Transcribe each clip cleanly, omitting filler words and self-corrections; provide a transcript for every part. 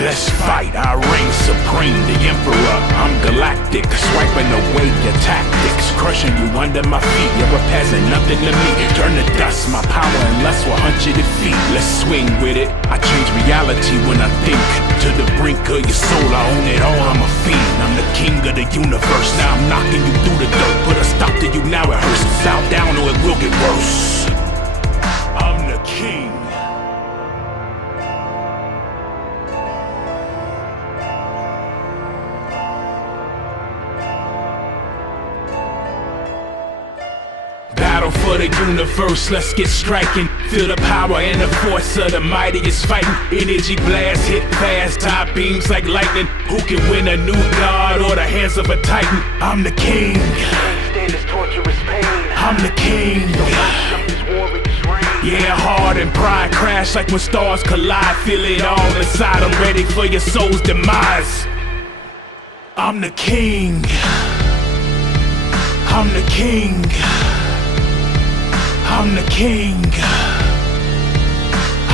Let's fight, I reign supreme, the emperor. I'm galactic, swiping away your tactics, crushing you under my feet. You're a peasant, nothing to me. Turn to dust, my power and lust will hunt you to defeat. Let's swing with it. I change reality when I think. To the brink of your soul, I own it all, I'm a fiend. I'm the king of the universe. Now I'm knocking you through the dirt. Put a stop to you now, it hurts. Bow down or it will get worse. I'm the king. Battle for the universe, let's get striking. Feel the power and the force of the mightiest fighting. Energy blast, hit fast, top beams like lightning. Who can win, a new god or the hands of a titan? I'm the king. Stand this torturous pain. I'm the king. Yeah, heart and pride crash like when stars collide. Feel it all inside, I'm ready for your soul's demise. I'm the king. I'm the king. I'm the king.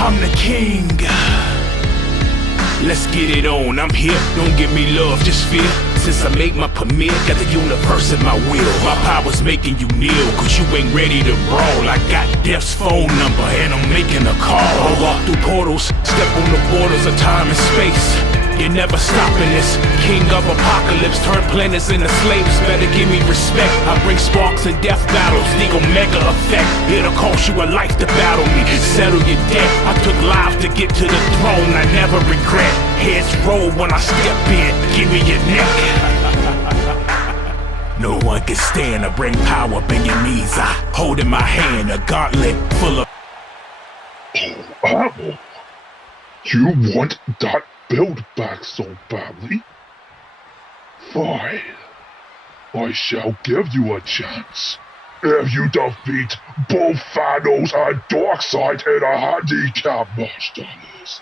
I'm the king. Let's get it on, I'm here. Don't give me love, just fear. Since I made my premiere, got the universe at my will. My power's making you kneel, cause you ain't ready to brawl. I got death's phone number and I'm making a call. I walk through portals, step on the borders of time and space. You're never stopping this. King of apocalypse, turn planets into slaves. Better give me respect. I bring sparks and death battles, the Omega effect. It'll cost you a life to battle me. Settle your debt. I took lives to get to the throne, I never regret. Heads roll when I step in. Give me your neck. No one can stand or bring power up in your knees. I hold in my hand a gauntlet full of. Oh, you want that build back so badly? Fine. I shall give you a chance. If you defeat both Thanos and Darkseid in a handicap match, that is.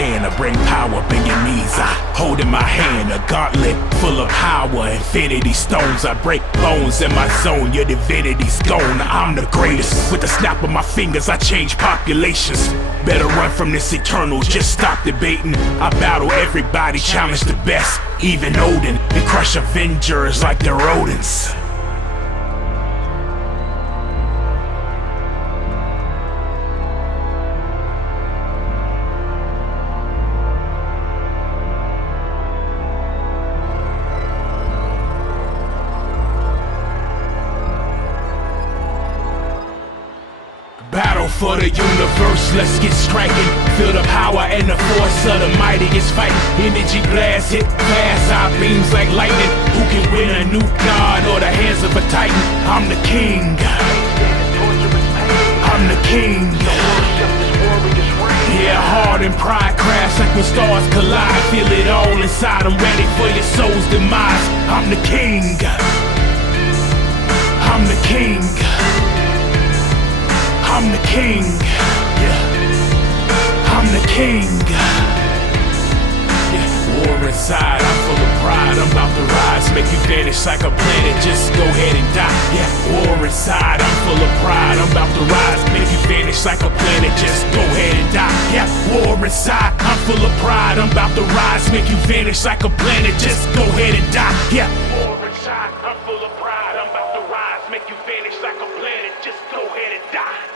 stand to bring power up in your knees. I hold in my hand a gauntlet full of power, infinity stones. I break bones in my zone, your divinity's gone. I'm the greatest. With the snap of my fingers, I change populations. Better run from this eternal, just stop debating. I battle everybody, challenge the best, even Odin, and crush Avengers like they're rodents. Battle for the universe, let's get striking. Feel the power and the force of the mightiest fight. Energy blast hit fast, eye beams like lightning. Who can win a new god or the hands of a titan? I'm the king. I'm the king. Yeah, heart and pride crash like when stars collide. Feel it all inside, I'm ready for your soul's demise. I'm the king. I'm the king. I'm the king, yeah. I'm the king, yeah. War inside, I'm full of pride. I'm about to rise, make you vanish like a planet. Just go ahead and die, yeah. War inside, I'm full of pride. I'm about to rise, make you vanish like a planet. Just go ahead and die, yeah. War inside, I'm full of pride. I'm about to rise, make you vanish like a planet. Just go ahead and die, yeah. War inside, I'm full of pride. I'm about to rise, make you vanish like a planet. Just go ahead and die.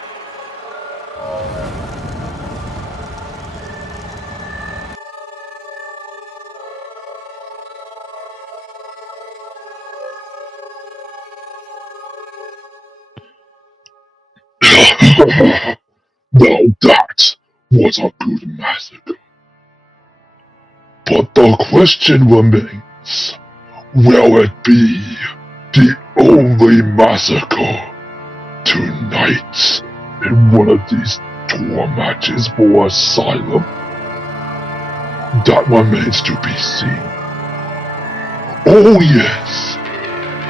Now that was a good massacre. But the question remains, will it be the only massacre tonight in one of these tour matches for Asylum? That remains to be seen. Oh yes,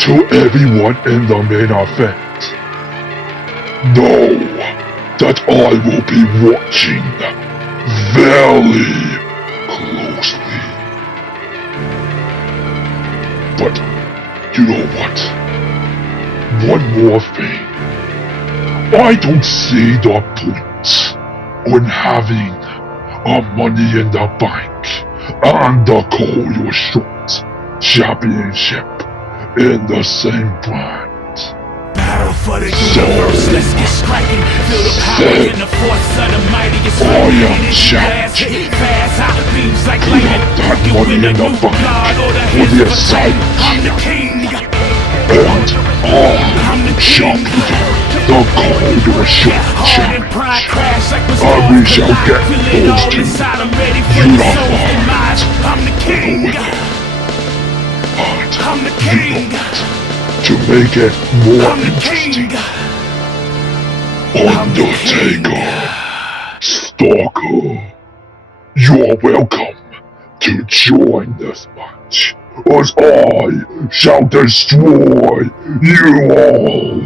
to everyone in the main event, know that I will be watching very closely. But you know what? One more thing. I don't see the point on having a Money in the Bank and the Call Your Shot Championship in the same brand. Battle for the universe, let's get striking. Feel the power and the force of the mightiest fight. Energy blast hit fast, hot beams like lightning. Who can win a new god or the hands of a titan? I'm the king. And I'm the champion, the Call Your Shot champion. And we shall get those two unified. I'm the king. I'm the king. To make it more interesting, Undertaker, Stalker, you're welcome to join this match, as I shall destroy you all.